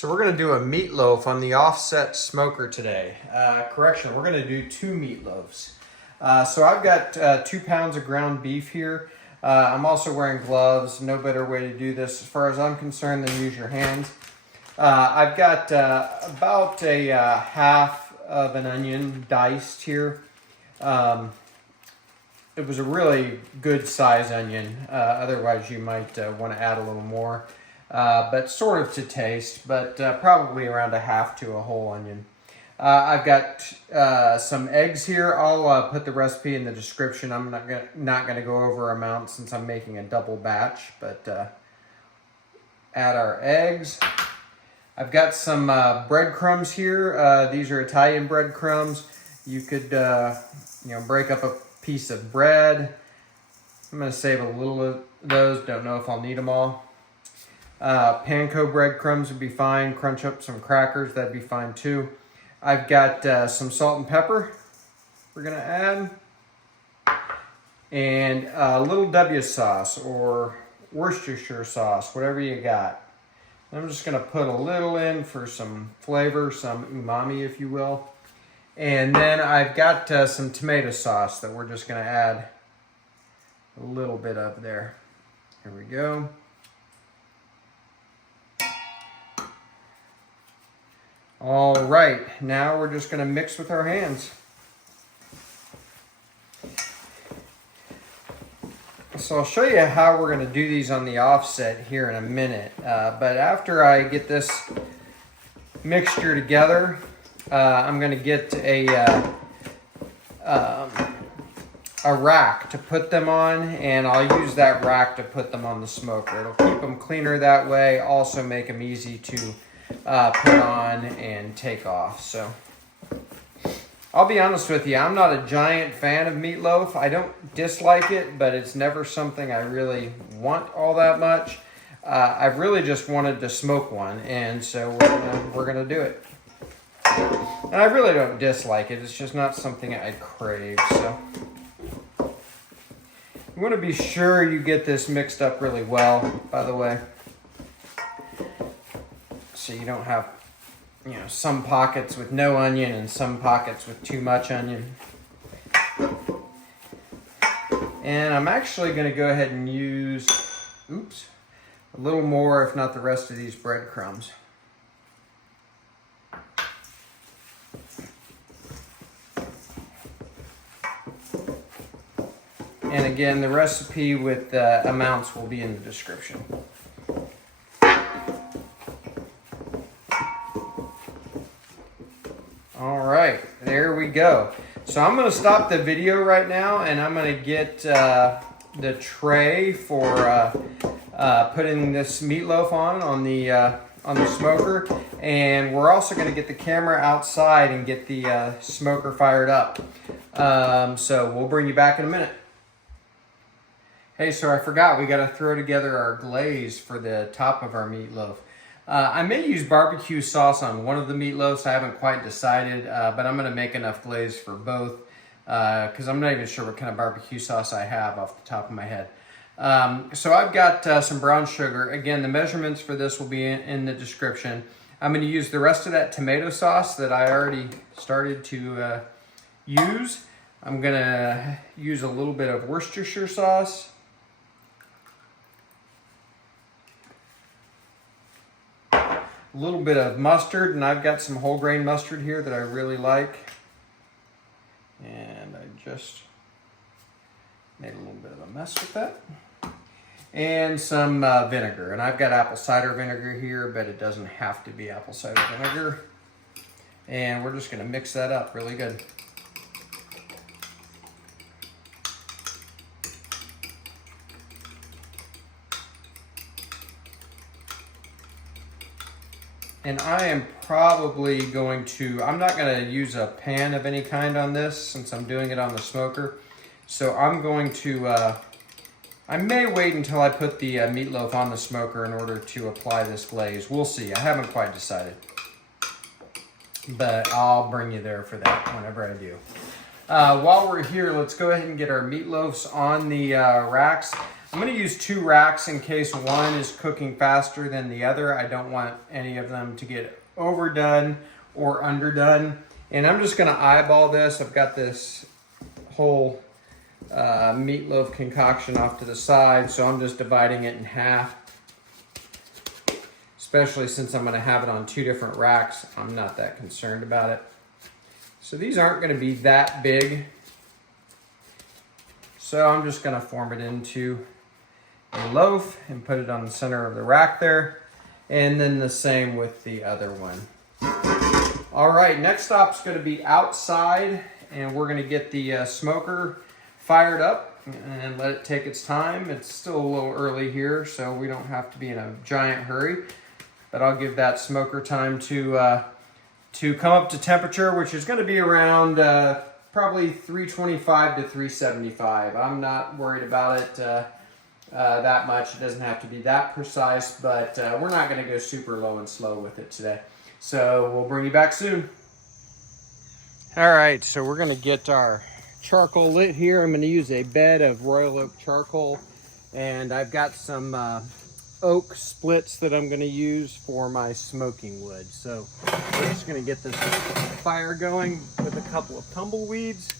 So we're going to do a meatloaf on the offset smoker today. Correction, we're going to do 2 meatloaves. So I've got 2 pounds of ground beef here. I'm also wearing gloves. No better way to do this as far as I'm concerned than use your hands. I've got about a half of an onion diced here. It was a really good size onion. Otherwise you might want to add a little more. But sort of to taste, but probably around a half to a whole onion. I've got some eggs here. I'll put the recipe in the description. I'm not gonna go over amount since I'm making a double batch, but add our eggs. I've got some breadcrumbs here. These are Italian breadcrumbs. You could break up a piece of bread. I'm gonna save a little of those. Don't know if I'll need them all. Panko breadcrumbs would be fine. Crunch up some crackers, that'd be fine too. I've got some salt and pepper we're gonna add. And a little W sauce or Worcestershire sauce, whatever you got. I'm just gonna put a little in for some flavor, some umami if you will. And then I've got some tomato sauce that we're just gonna add a little bit of there. Here we go. All right, now we're just gonna mix with our hands. So I'll show you how we're gonna do these on the offset here in a minute. But after I get this mixture together, I'm gonna get a rack to put them on, and I'll use that rack to put them on the smoker. It'll keep them cleaner that way, also make them easy to put on and take off. So I'll be honest with you, I'm not a giant fan of meatloaf. I don't dislike it, but it's never something I really want all that much. I've really just wanted to smoke one, and so we're gonna do it. And I really don't dislike it. It's just not something I crave. So you want to be sure you get this mixed up really well, by the way. So you don't have, some pockets with no onion and some pockets with too much onion. And I'm actually going to go ahead and use, a little more, if not the rest of these breadcrumbs. And again, the recipe with amounts will be in the description. All right, there we go. So I'm gonna stop the video right now, and I'm gonna get the tray for putting this meatloaf on the smoker, and we're also gonna get the camera outside and get the smoker fired up. So we'll bring you back in a minute. Hey, so I forgot, we gotta throw together our glaze for the top of our meatloaf. I may use barbecue sauce on one of the meatloafs. I haven't quite decided, but I'm gonna make enough glaze for both because I'm not even sure what kind of barbecue sauce I have off the top of my head. So I've got some brown sugar. Again, the measurements for this will be in the description. I'm gonna use the rest of that tomato sauce that I already started to use. I'm gonna use a little bit of Worcestershire sauce. A little bit of mustard, and I've got some whole grain mustard here that I really like. And I just made a little bit of a mess with that. And some vinegar, and I've got apple cider vinegar here, but it doesn't have to be apple cider vinegar. And we're just gonna mix that up really good. And I am probably going to, I'm not going to use a pan of any kind on this since I'm doing it on the smoker. So I'm going to, I may wait until I put the meatloaf on the smoker in order to apply this glaze. We'll see. I haven't quite decided. But I'll bring you there for that whenever I do. While we're here, let's go ahead and get our meatloafs on the racks. I'm going to use 2 racks in case one is cooking faster than the other. I don't want any of them to get overdone or underdone. And I'm just going to eyeball this. I've got this whole meatloaf concoction off to the side, so I'm just dividing it in half. Especially since I'm going to have it on 2 different racks, I'm not that concerned about it. So these aren't going to be that big. So I'm just going to form it into a loaf and put it on the center of the rack there. And then the same with the other one. All right, next stop's going to be outside, and we're going to get the smoker fired up and let it take its time. It's still a little early here, so we don't have to be in a giant hurry. But I'll give that smoker time to come up to temperature, which is going to be around probably 325 to 375. I'm not worried about it that much. It doesn't have to be that precise, but we're not going to go super low and slow with it today. So we'll bring you back soon. All right, so we're going to get our charcoal lit here. I'm going to use a bed of royal oak charcoal, and I've got some oak splits that I'm going to use for my smoking wood. So we're just going to get this fire going with a couple of tumbleweeds.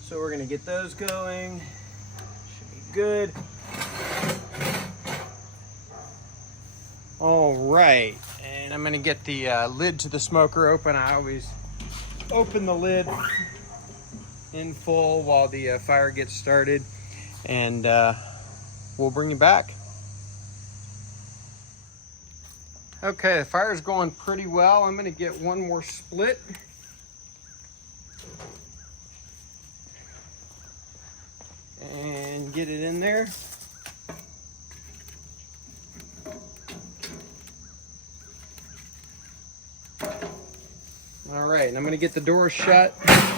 So we're going to get those going. Should be good. All right, and I'm going to get the lid to the smoker open. I always open the lid in full while the fire gets started, and we'll bring you back. Okay, the fire's going pretty well. I'm going to get one more split. And get it in there. All right, and I'm going to get the doors shut,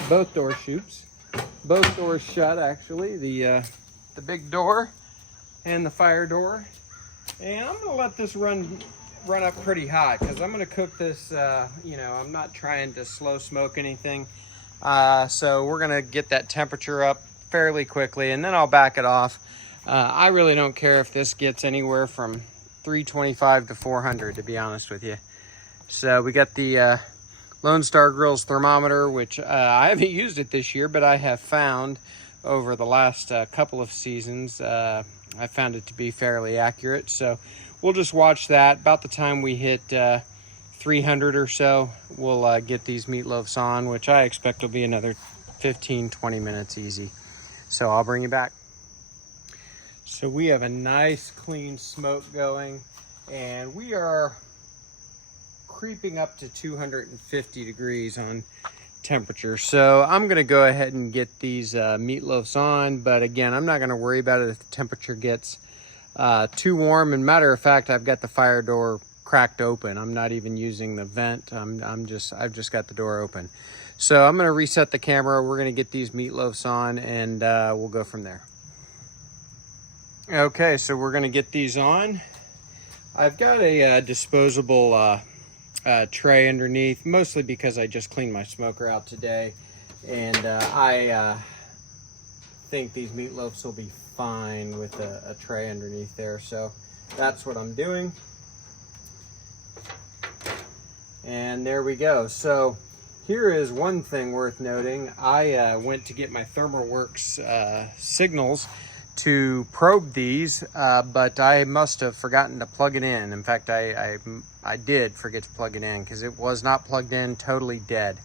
both door chutes, both doors shut actually, the big door and the fire door. And I'm going to let this run up pretty hot because I'm going to cook this. I'm not trying to slow smoke anything, so we're going to get that temperature up fairly quickly, and then I'll back it off. I really don't care if this gets anywhere from 325 to 400, to be honest with you. So we got the LoneStar Grillz thermometer, which I haven't used it this year, but I have found over the last couple of seasons, I found it to be fairly accurate. So we'll just watch that. About the time we hit 300 or so, we'll get these meatloafs on, which I expect will be another 15-20 minutes easy. So I'll bring you back. So we have a nice clean smoke going, and we are creeping up to 250 degrees on temperature. So I'm going to go ahead and get these meatloafs on, but again, I'm not going to worry about it if the temperature gets too warm. And matter of fact, I've got the fire door cracked open. I'm not even using the vent. I've just got the door open. So I'm going to reset the camera. We're going to get these meatloafs on, and we'll go from there. Okay, so we're going to get these on. I've got a disposable tray underneath, mostly because I just cleaned my smoker out today, and I think these meatloafs will be fine with a tray underneath there. So that's what I'm doing. And there we go. So here is one thing worth noting. I went to get my ThermalWorks signals to probe these, but I must have forgotten to plug it in. In fact, I did forget to plug it in because it was not plugged in, totally dead.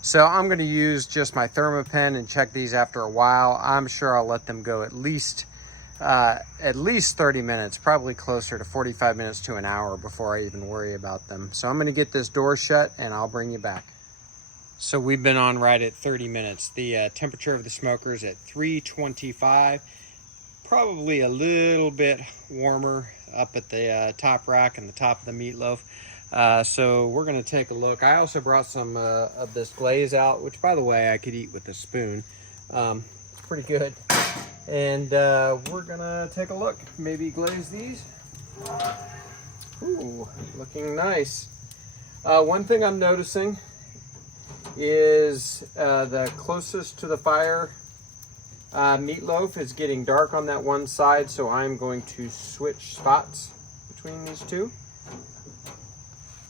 So I'm going to use just my ThermaPen and check these after a while. I'm sure I'll let them go at least 30 minutes, probably closer to 45 minutes to an hour before I even worry about them. So I'm going to get this door shut, and I'll bring you back. So we've been on right at 30 minutes. The temperature of the smoker is at 325, probably a little bit warmer up at the top rack and the top of the meatloaf. So we're going to take a look. I also brought some of this glaze out, which, by the way, I could eat with a spoon. It's pretty good. And we're going to take a look. Maybe glaze these. Ooh, looking nice. One thing I'm noticing is the closest to the fire meatloaf is getting dark on that one side, so I'm going to switch spots between these two.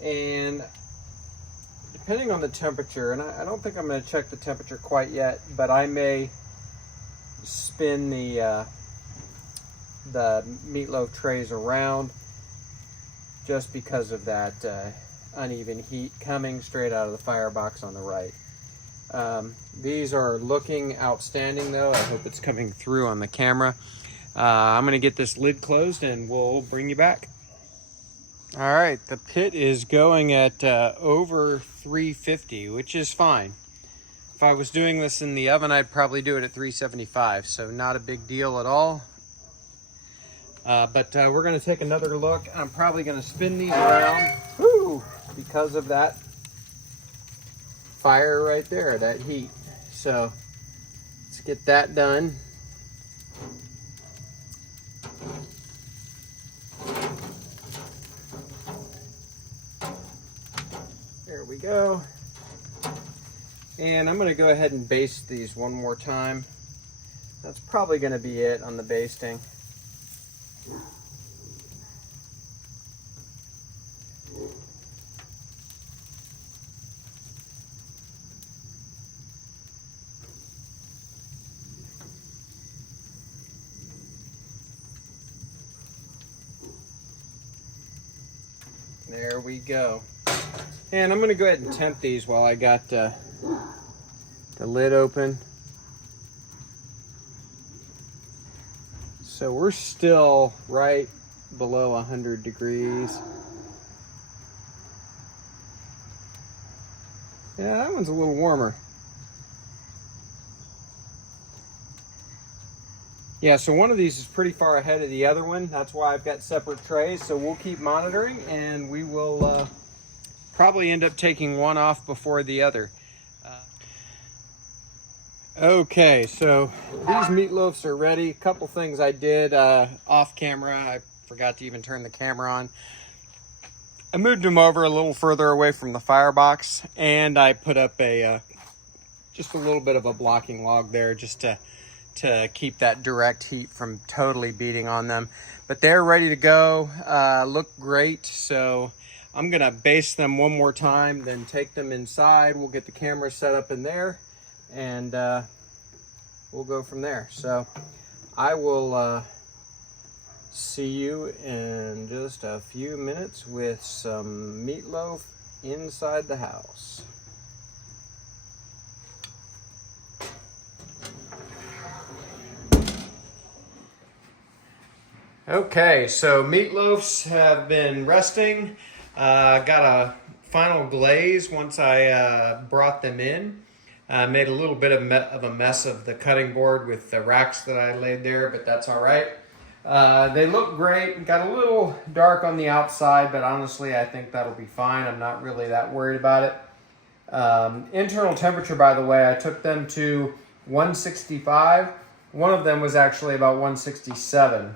And depending on the temperature, and I don't think I'm going to check the temperature quite yet, but I may spin the meatloaf trays around just because of that uneven heat coming straight out of the firebox on the right. These are looking outstanding though. I hope it's coming through on the camera. I'm going to get this lid closed and we'll bring you back. All right, the pit is going at over 350, which is fine. If I was doing this in the oven, I'd probably do it at 375, so not a big deal at all. But we're going to take another look. I'm probably going to spin these around because of that fire right there, that heat. So let's get that done. There we go. And I'm going to go ahead and baste these one more time. That's probably going to be it on the basting. There we go. And I'm going to go ahead and temp these while I got the lid open. So we're still right below 100 degrees. Yeah, that one's a little warmer. Yeah, so one of these is pretty far ahead of the other one. That's why I've got separate trays. So we'll keep monitoring and we will probably end up taking one off before the other. Okay, so these meatloafs are ready. A couple things I did off camera. I forgot to even turn the camera on. I moved them over a little further away from the firebox, and I put up a just a little bit of a blocking log there just to keep that direct heat from totally beating on them. But they're ready to go, look great. So I'm gonna baste them one more time, then take them inside. We'll get the camera set up in there and we'll go from there. So I will see you in just a few minutes with some meatloaf inside the house. Okay, so meatloafs have been resting. Got a final glaze once I brought them in. Made a little bit of a mess of the cutting board with the racks that I laid there, but that's all right. They look great. Got a little dark on the outside, but honestly, I think that'll be fine. I'm not really that worried about it. Internal temperature, by the way, I took them to 165. One of them was actually about 167.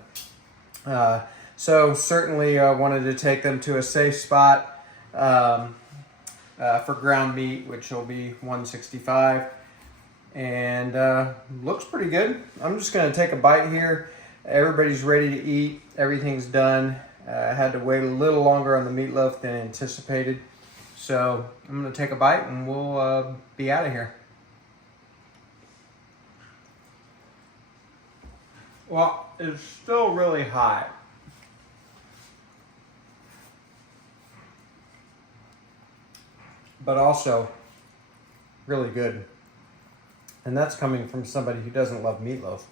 So certainly wanted to take them to a safe spot for ground meat, which will be 165. And looks pretty good. I'm just going to take a bite here. Everybody's ready to eat. Everything's done. I had to wait a little longer on the meatloaf than anticipated. So I'm going to take a bite and we'll be out of here. Well, it's still really hot. But also really good. And that's coming from somebody who doesn't love meatloaf.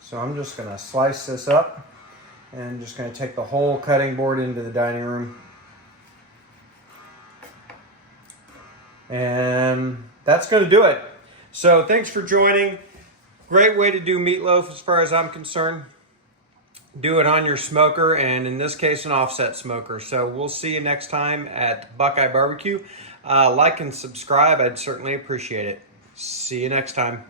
So I'm just going to slice this up and just going to take the whole cutting board into the dining room. And that's going to do it. So thanks for joining. Great way to do meatloaf as far as I'm concerned. Do it on your smoker, and in this case, an offset smoker. So we'll see you next time at Buckeye Barbecue. Like and subscribe. I'd certainly appreciate it. See you next time.